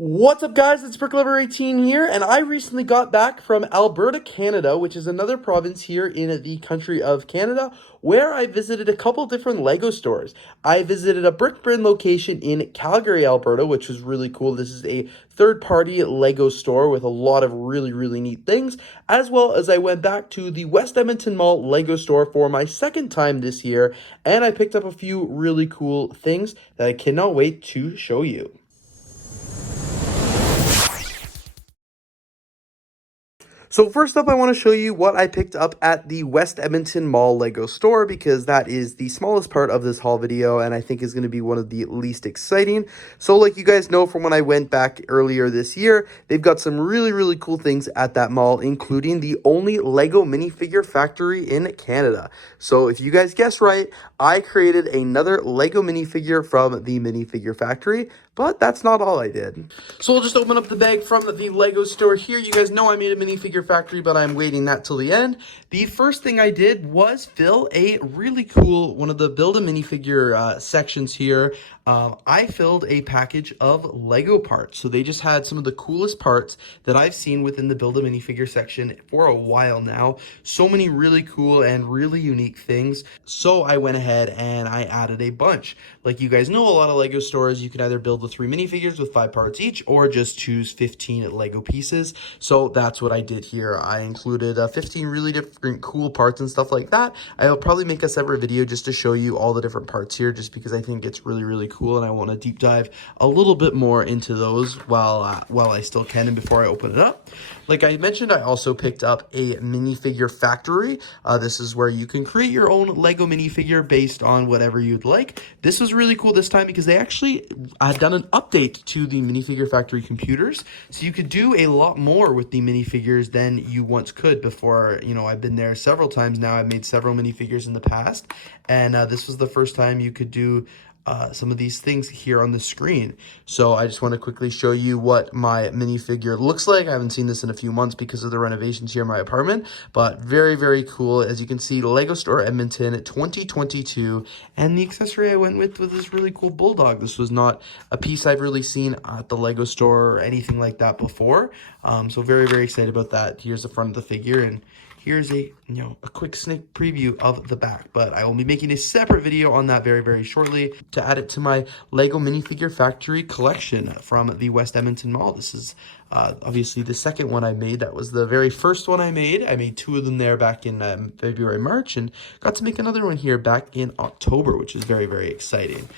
What's up, guys? It's BriCK18 here, and I recently got back from Alberta, Canada, which is another province here in the country of Canada, where I visited a couple different Lego stores. I visited a BiN location in Calgary, Alberta, which was really cool. This is a third-party Lego store with a lot of really neat things, as well as I went back to the West Edmonton Mall Lego store for my second time this year, and I picked up a few really cool things that I cannot wait to show you. So first up, I want to show you what I picked up at the West Edmonton Mall Lego store, because that is the smallest part of this haul video and I think is going to be one of the least exciting. So like you guys know from when I went back earlier this year, they've got some really cool things at that mall, including the only Lego minifigure factory in Canada. So if you guys guessed right, I created another Lego minifigure from the minifigure factory. But that's not all I did. So we'll just open up the bag from the Lego store here. You guys know I made a minifigure factory, but I'm waiting that till the end. The first thing I did was fill a really cool, one of the build a minifigure sections here. I filled a package of Lego parts. So they just had some of the coolest parts that I've seen within the build a minifigure section for a while now. So many really cool and really unique things. So I went ahead and I added a bunch. Like you guys know, a lot of Lego stores, you can either build the 3 minifigures with 5 parts each, or just choose 15 Lego pieces. So that's what I did here. I included 15 really different cool parts and stuff like that. I'll probably make a separate video just to show you all the different parts here, just because I think it's really cool and I want to deep dive a little bit more into those while I still can and before I open it up. Like I mentioned, I also picked up a minifigure factory. This is where you can create your own Lego minifigure based on whatever you'd like. This was really cool this time because they actually had done an update to the minifigure factory computers, so you could do a lot more with the minifigures than you once could before. You know, I've been there several times now. I've made several minifigures in the past, and this was the first time you could do some of these things here on the screen. So I just want to quickly show you what my minifigure looks like. I haven't seen this in a few months because of the renovations here in my apartment, but very cool. As you can see, Lego Store Edmonton 2022, and the accessory I went with was this really cool bulldog. This was not a piece I've really seen at the Lego store or anything like that before. So very excited about that. Here's the front of the figure, and here's a quick sneak preview of the back, but I will be making a separate video on that very shortly to add it to my Lego minifigure factory collection from the West Edmonton Mall. This is obviously the second one I made. That was the very first one I made. I made 2 of them there back in February, March, and got to make another one here back in October, which is very exciting.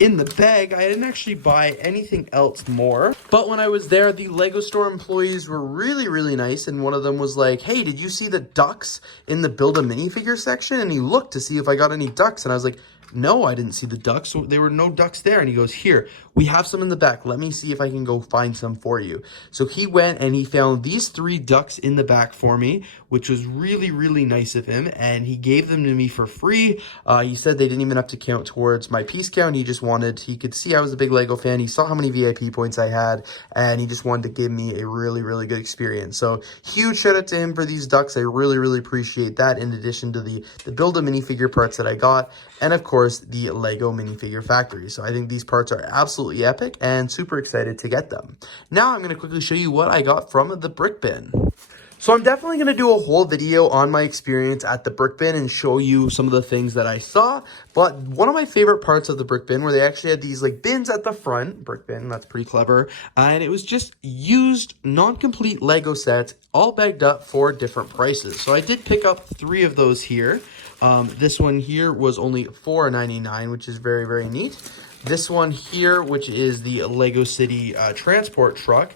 In the bag, I didn't actually buy anything else more, but when I was there, the Lego store employees were really nice, and one of them was like, hey, did you see the ducks in the build a minifigure section? And he looked to see if I got any ducks, and I was like, no, I didn't see the ducks. So there were no ducks there. And he goes, here, we have some in the back. Let me see if I can go find some for you. So he went and he found these 3 ducks in the back for me, which was really nice of him. And he gave them to me for free. He said they didn't even have to count towards my piece count. He just wanted, he could see I was a big Lego fan. He saw how many VIP points I had, and he just wanted to give me a really good experience. So huge shout out to him for these ducks. I really appreciate that, in addition to the build a minifigure parts that I got, and of course the Lego minifigure factory. So I think these parts are absolutely epic and super excited to get them. Now I'm going to quickly show you what I got from the BRiCK bin. So I'm definitely going to do a whole video on my experience at the BRiCK bin and show you some of the things that I saw. But one of my favorite parts of the BRiCK bin, where they actually had these like bins at the front, BRiCK bin, that's pretty clever. And it was just used, non-complete Lego sets, all bagged up for different prices. So I did pick up 3 of those here. This one here was only $4.99, which is very neat. This one here, which is the Lego City transport truck.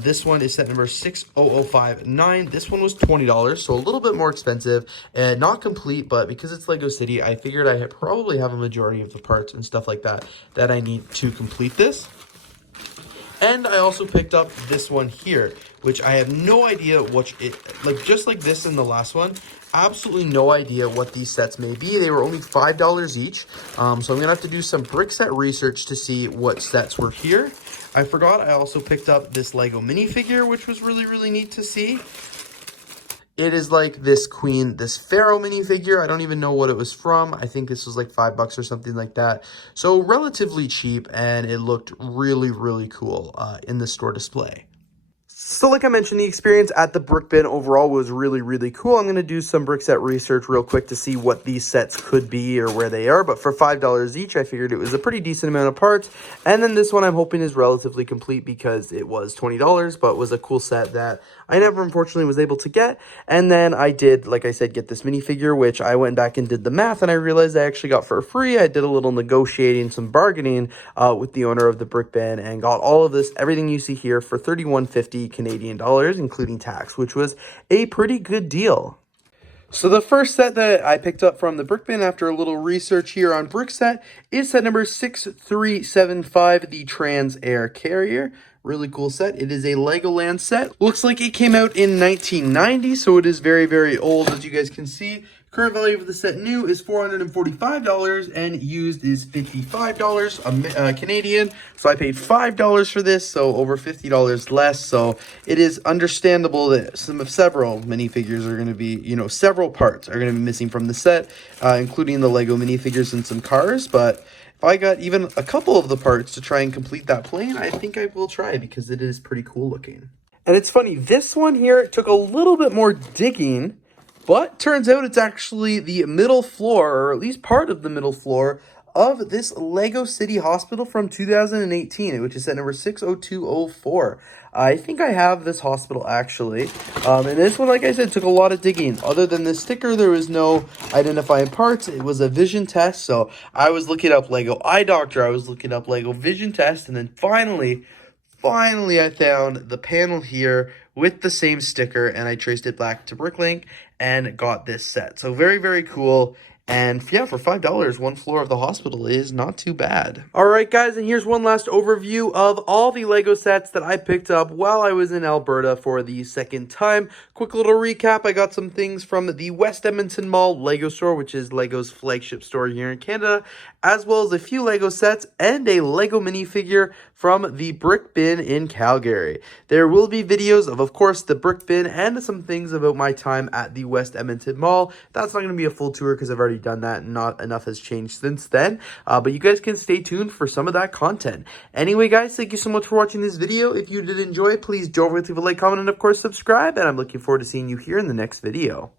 This one is set number 60059. This one was $20, so a little bit more expensive and not complete, but because it's Lego City, I figured I probably have a majority of the parts and stuff like that that I need to complete this. And I also picked up this one here, which I have no idea what just like this in the last one, absolutely no idea what these sets may be. They were only $5 each. So I'm going to have to do some brick set research to see what sets were here. I forgot I also picked up this Lego minifigure, which was really neat to see. It is like this queen, this pharaoh minifigure. I don't even know what it was from. I think this was like $5 or something like that. So relatively cheap, and it looked really, really cool in the store display. So like I mentioned, the experience at the BriCK BiN overall was really, really cool. I'm going to do some brick set research real quick to see what these sets could be or where they are. But for $5 each, I figured it was a pretty decent amount of parts. And then this one I'm hoping is relatively complete because it was $20, but was a cool set that I never unfortunately was able to get. And then I did, like I said, get this minifigure, which I went back and did the math, and I realized I actually got for free. I did a little negotiating, some bargaining with the owner of the BriCK BiN, and got all of this, everything you see here, for $31.50 Canadian dollars, including tax, which was a pretty good deal. So the first set that I picked up from the BriCK BiN after a little research here on BrickSet is set number 6375, the Trans Air Carrier. Really cool set. It is a Legoland set. Looks like it came out in 1990, so it is very, very old, as you guys can see. Current value of the set new is $445, and used is $55 Canadian. So I paid $5 for this, so over $50 less. So it is understandable that several minifigures are going to be, several parts are going to be missing from the set, including the Lego minifigures and some cars. But if I got even a couple of the parts to try and complete that plane, I think I will try, because it is pretty cool looking. And it's funny, this one here took a little bit more digging, but turns out it's actually the middle floor, or at least part of the middle floor, of this Lego City Hospital from 2018, which is set number 60204. I think I have this hospital, actually. And this one, like I said, took a lot of digging. Other than this sticker, there was no identifying parts. It was a vision test, so I was looking up Lego Eye Doctor, I was looking up Lego Vision Test, and then finally I found the panel here with the same sticker, and I traced it back to BrickLink and got this set. So very, very cool. And yeah, for $5, one floor of the hospital is not too bad. All right, guys, and here's one last overview of all the Lego sets that I picked up while I was in Alberta for the second time. Quick little recap. I got some things from the West Edmonton Mall Lego store, which is Lego's flagship store here in Canada, as well as a few Lego sets and a Lego minifigure from the BriCK BiN in Calgary. There will be videos of course, the BriCK BiN and some things about my time at the West Edmonton Mall. That's not going to be a full tour because I've already done that and not enough has changed since then. But you guys can stay tuned for some of that content. Anyway, guys, thank you so much for watching this video. If you did enjoy it, please don't forget to leave a like, comment, and of course subscribe. And I'm looking forward to seeing you here in the next video.